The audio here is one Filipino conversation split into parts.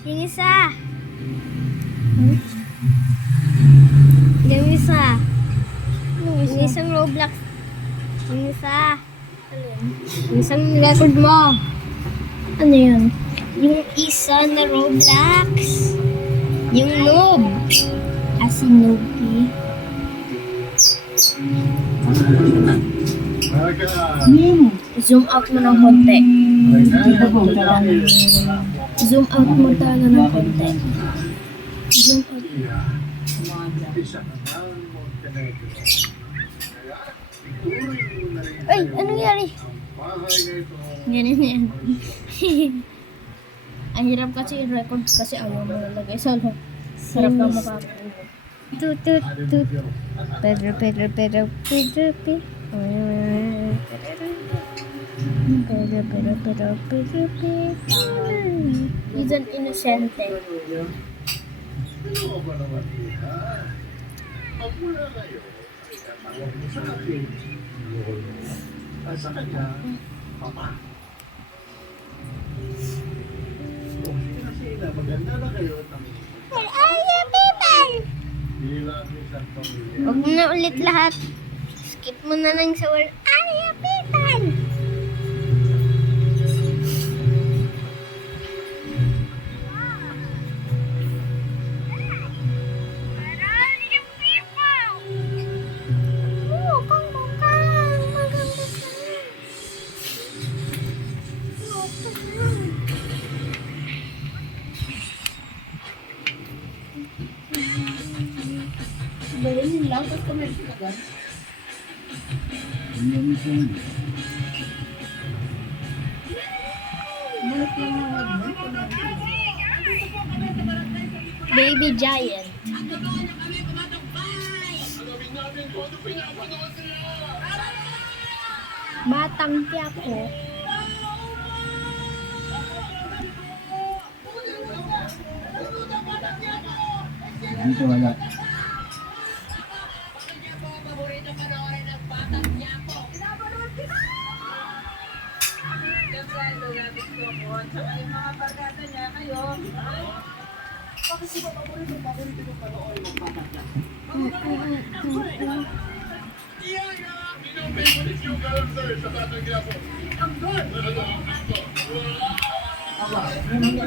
Yung isa. Yung isa. Yung isang Roblox. Yung isa. Yung isang record mo. Ano yun? Yung isa na Roblox. Yung noob. As in noob. Zoom out mo ng konti. Zoom out mo talaga ng konti. Zoom out. Ay, ano nangyari? Ganyan yan. Ang hirap kasi i-record kasi ayaw mo nalagay sa loob. Sarap lang makakakuha. Tutut. Pedro. He's an innocent. Where are you people? Huwag mo na ulit lahat. Skip mo na lang sa where are you people? Balinin lang, tapos comment ka agad. Malit lang ang wag mo. Baby giant. Batang tiyapo. Dito wala.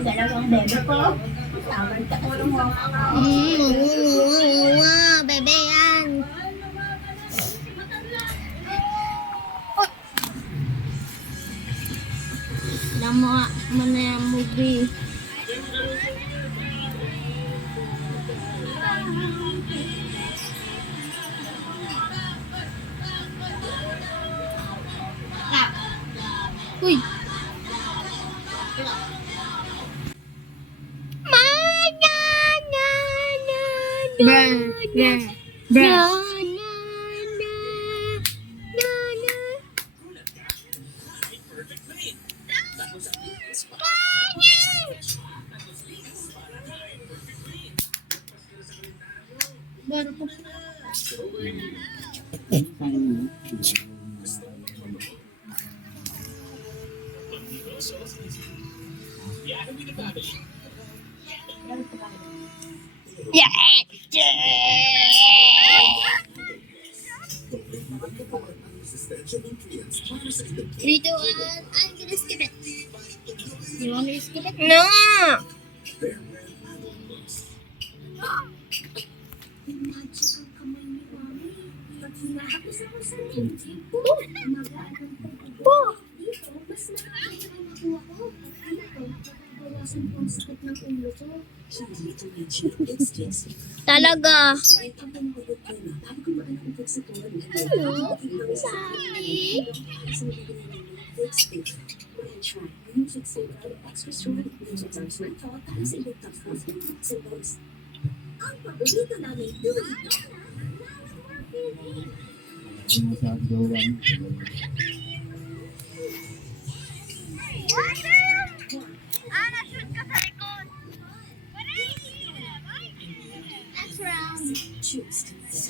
Dalawang bebe ko. Tawag ka ulo mo. Bebe yan. Alam mo na yung movie. Uy! Yeah. 3, 2, 1. I'm gonna skip it. You want me to skip it? No. Talaga. Hello. Sorry. Masyado daw